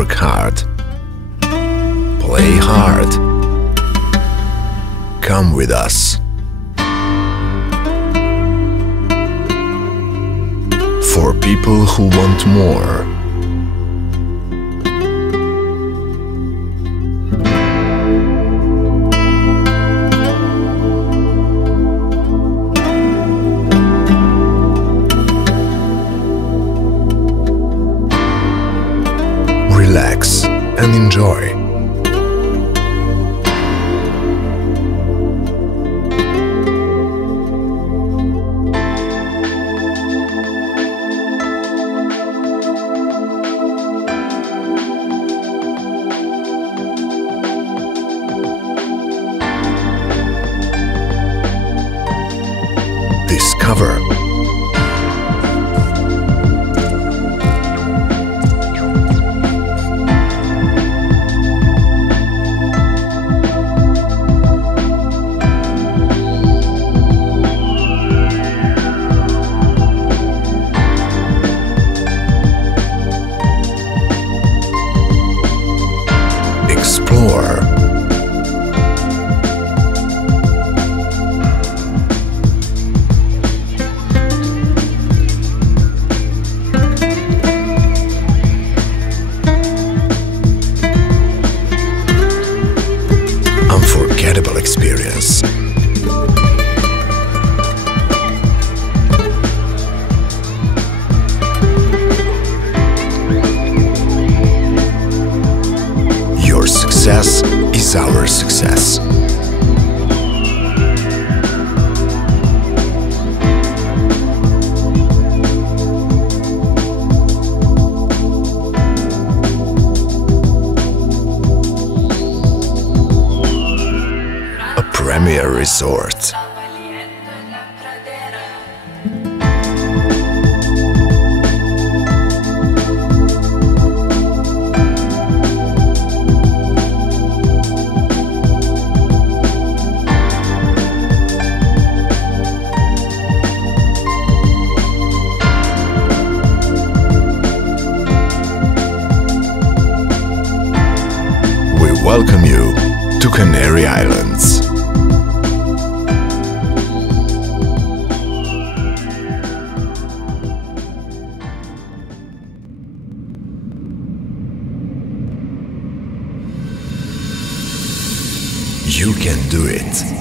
work hard, play hard. Come with us. For people who want more. Relax and enjoy. Discover. Explore. Unforgettable experience. Your success is our success. A premier resort. We welcome you to Canary Islands. You can do it.